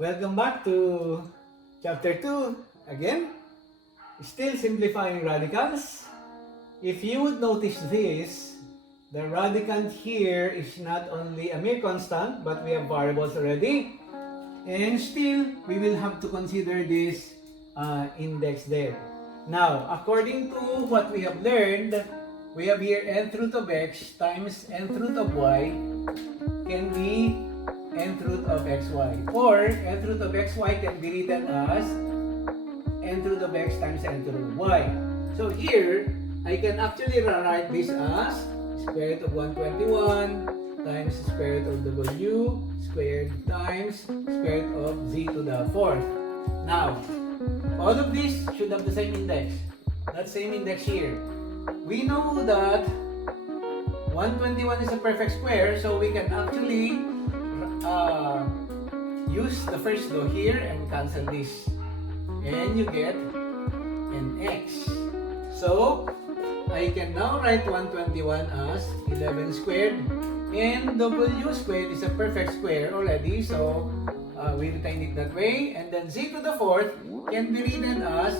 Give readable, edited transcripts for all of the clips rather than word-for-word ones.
Welcome back to chapter 2 again. Still simplifying radicals. If you would notice this, the radicand here is not only a mere constant, but we have variables already. And still, we will have to consider this index there. Now, according to what we have learned, we have here nth root of x times nth root of y can be nth root of xy. Or nth root of xy can be written as nth root of x times nth root of y. So here, I can actually rewrite this as square root of 121 times square root of w squared times square root of z to the fourth. Now, all of this should have the same index. That same index here. We know that 121 is a perfect square, so we can actually use the first law here and cancel this. And you get an x. So, I can now write 121 as 11 squared. And w squared is a perfect square already, so we retain it that way. And then z to the fourth can be written as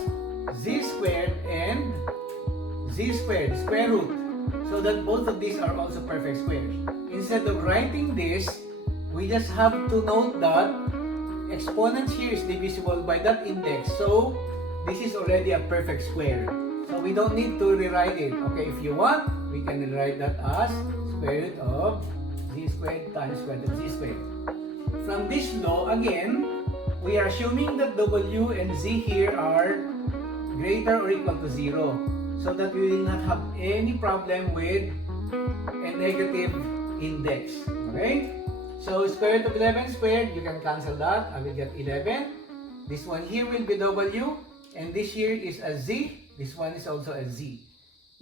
z squared and z squared, square root. So that both of these are also perfect squares. Instead of writing this, we just have to note that exponents here is divisible by that index. So this is already a perfect square. So we don't need to rewrite it. Okay, if you want, we can rewrite that as square root of z squared times square root of z squared. From this law, again, we are assuming that w and z here are greater or equal to 0. So that we will not have any problem with a negative index. Okay? So square root of 11 squared, you can cancel that. I will get 11. This one here will be w. And this here is a z. This one is also a z.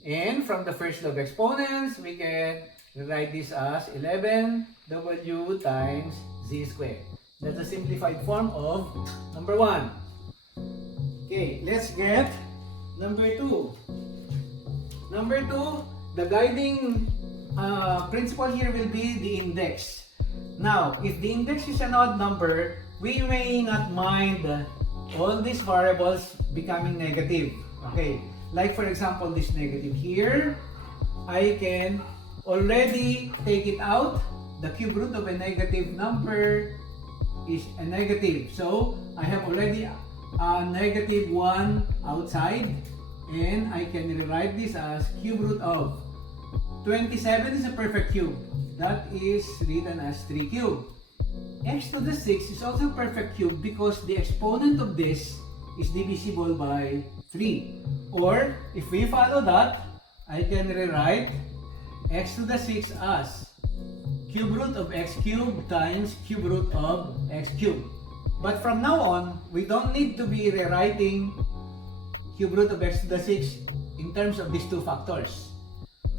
And from the first law of exponents, we can write this as 11w times z squared. That's a simplified form of number 1. Okay, let's get number 2. Number 2, the guiding principle here will be the index. Now, if the index is an odd number, we may not mind all these variables becoming negative. Okay, like for example, this negative here, I can already take it out. The cube root of a negative number is a negative. So, I have already a negative 1 outside. And I can rewrite this as cube root of 27 is a perfect cube. That is written as 3 cube. X to the 6 is also a perfect cube because the exponent of this is divisible by 3. Or, if we follow that, I can rewrite x to the 6 as cube root of x cubed times cube root of x cubed. But from now on, we don't need to be rewriting cube root of x to the 6 in terms of these two factors.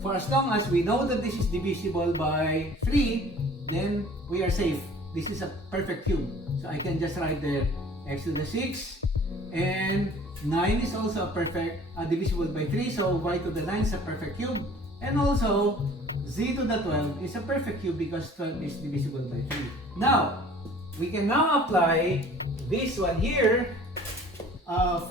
For as long as we know that this is divisible by 3, then we are safe. This is a perfect cube. So I can just write there x to the 6, and 9 is also a perfect divisible by 3, so y to the 9 is a perfect cube. And also z to the 12 is a perfect cube because 12 is divisible by 3. Now, we can now apply this one here.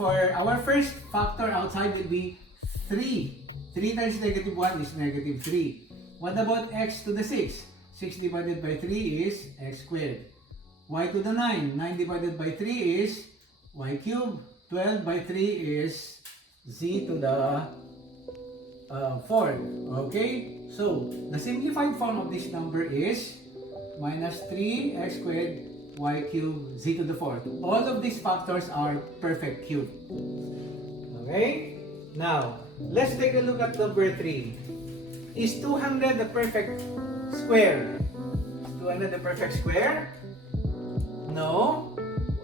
For our first factor outside will be 3. 3 times negative 1 is negative 3. What about x to the 6? 6 divided by 3 is x squared. Y to the 9. 9 divided by 3 is y cubed. 12 by 3 is z to the 4th. Okay? So, the simplified form of this number is minus 3x squared y cubed z to the 4th. All of these factors are perfect cube. Okay? Now, let's take a look at number 3. Is 200 the perfect square? Is 200 the perfect square? No.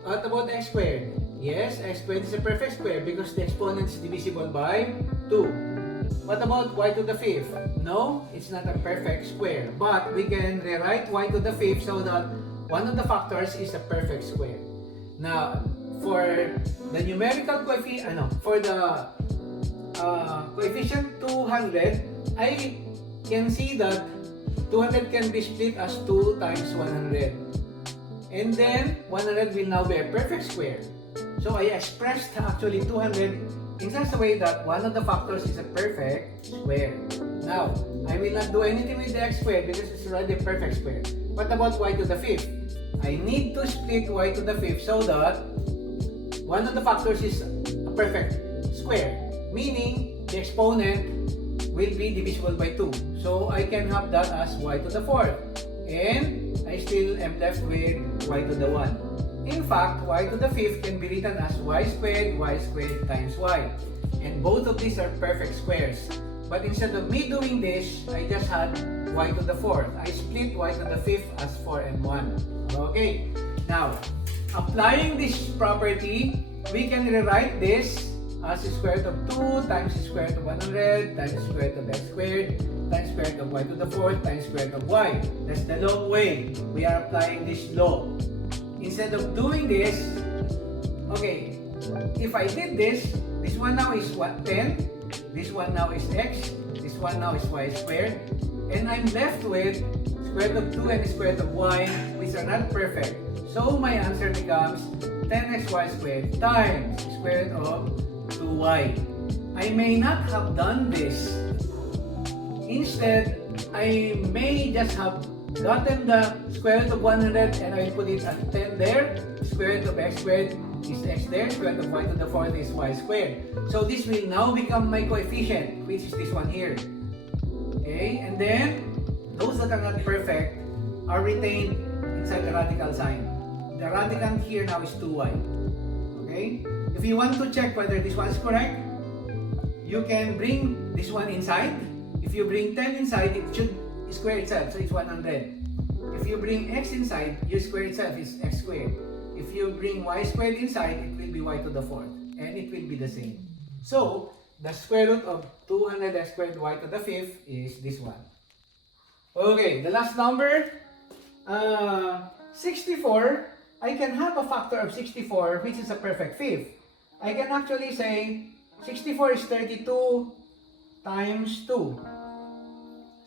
What about x squared? Yes, x squared is a perfect square because the exponent is divisible by 2. What about y to the 5th? No, it's not a perfect square. But we can rewrite y to the 5th so that one of the factors is a perfect square. Now, for the numerical coefficient, for the coefficient 200, I can see that 200 can be split as 2 times 100. And then 100 will now be a perfect square. So I expressed actually 200 in such a way that one of the factors is a perfect square. Now, I will not do anything with the x squared because it's already a perfect square. What about y to the fifth? I need to split y to the fifth so that one of the factors is a perfect square, meaning the exponent will be divisible by 2. So I can have that as y to the fourth. And I still am left with y to the 1. In fact, y to the fifth can be written as y squared times y. And both of these are perfect squares. But instead of me doing this, I just had y to the fourth. I split y to the fifth as 4 and 1. Okay. Now, applying this property, we can rewrite this as the square root of 2 times the square root of 100 times the square root of x squared times square root of y to the fourth times square root of y. That's the long way. We are applying this law. Instead of doing this, okay, if I did this, this one now is what? 10. This one now is x. This one now is y squared. And I'm left with square root of 2 and square root of y, which are not perfect. So my answer becomes 10xy squared times square root of 2y. I may not have done this. Instead, I may just have gotten the square root of 100 and I put it at 10 there. Square root of x squared is x there. Square root of y to the fourth is y squared. So this will now become my coefficient, which is this one here. Okay, and then those that are not perfect are retained inside the radical sign. The radicand here now is 2y. Okay? If you want to check whether this one is correct, you can bring this one inside. If you bring 10 inside, it should square itself, so it's 100. If you bring x inside, you square itself, it's x squared. If you bring y squared inside, it will be y to the fourth, and it will be the same. So, the square root of 200x squared y to the fifth is this one. Okay, the last number, 64. I can have a factor of 64, which is a perfect fifth. I can actually say 64 is 32 times 2.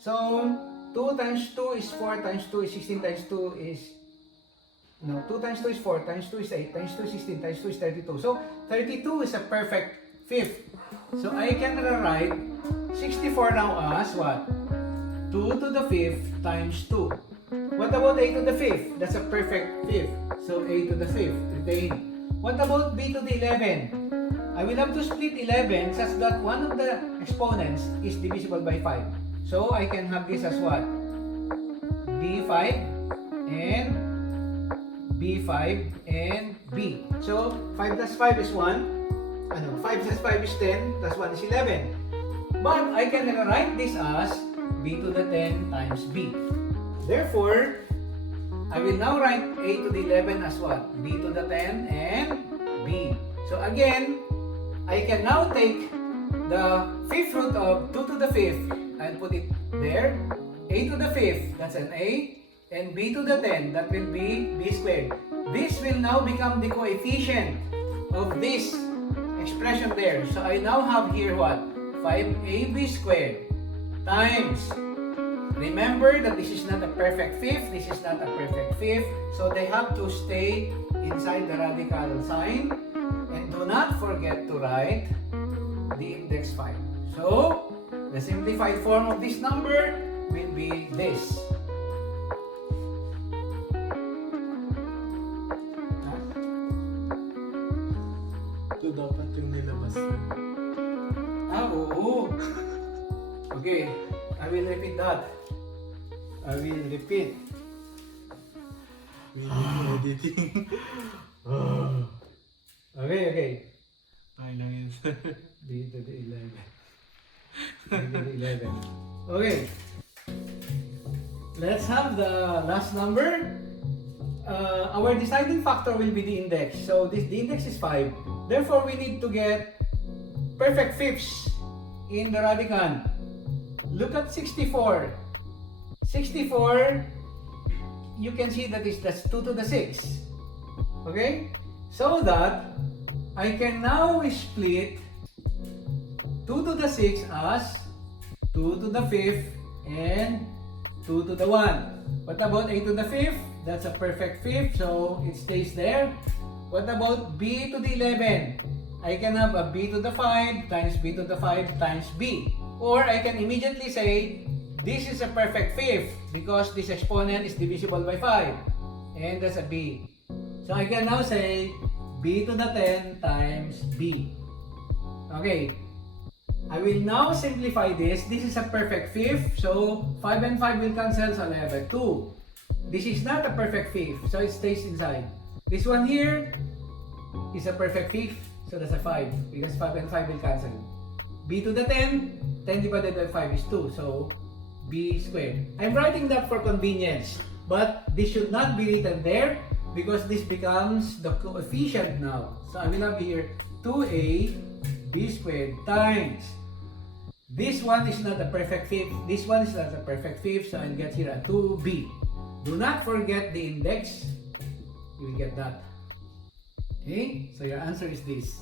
So, 2 times 2 is 4 times 2 is 16 times 2 is... No, 2 times 2 is 4 times 2 is 8 times 2 is 16 times 2 is 32. So, 32 is a perfect fifth. So, I can rewrite 64 now as what? 2 to the fifth times 2. What about a to the fifth? That's a perfect fifth. So, a to the fifth, retain. What about b to the 11? I will have to split 11 such that one of the exponents is divisible by 5. So, I can have this as what? b5 and b5 and b. So, 5 plus 5 is 1. 5 plus 5 is 10, plus 1 is 11. But I can write this as b to the 10 times b. Therefore, I will now write a to the 11 as what? b to the 10 and b. So again, I can now take the fifth root of 2 to the fifth and put it there. A to the fifth, that's an a. And b to the 10, that will be b squared. This will now become the coefficient of this expression there. So I now have here what? 5ab squared times. Remember that this is not a perfect fifth, this is not a perfect fifth, so they have to stay inside the radical sign. And do not forget to write the index 5. So, the simplified form of this number will be this. Ito dapat yung nilabas na. Oo. Okay, I will repeat that. I will repeat. Editing. Okay. Ay lang yun, sir. B to the 11. B to the 11. Okay. Let's have the last number. Our deciding factor will be the index. So the index is 5. Therefore, we need to get perfect fifths in the radicand. Look at 64. 64, you can see that that's 2 to the 6. Okay? So that I can now split 2 to the 6 as 2 to the 5th and 2 to the 1. What about a to the 5th? That's a perfect fifth, so it stays there. What about b to the 11? I can have a b to the 5 times b to the 5 times b. Or I can immediately say, this is a perfect fifth because this exponent is divisible by 5. And that's a b. So I can now say b to the 10 times b. Okay. I will now simplify this. This is a perfect fifth. So 5 and 5 will cancel, so I have a 2. This is not a perfect fifth, so it stays inside. This one here is a perfect fifth, so that's a 5 because 5 and 5 will cancel. b to the 10, 10 divided by 5 is 2, so b squared. I'm writing that for convenience, but this should not be written there because this becomes the coefficient now. So I will have here 2a b squared times. This one is not a perfect fifth, this one is not a perfect fifth, so I'll get here a 2b. Do not forget the index, you will get that. Okay, so your answer is this.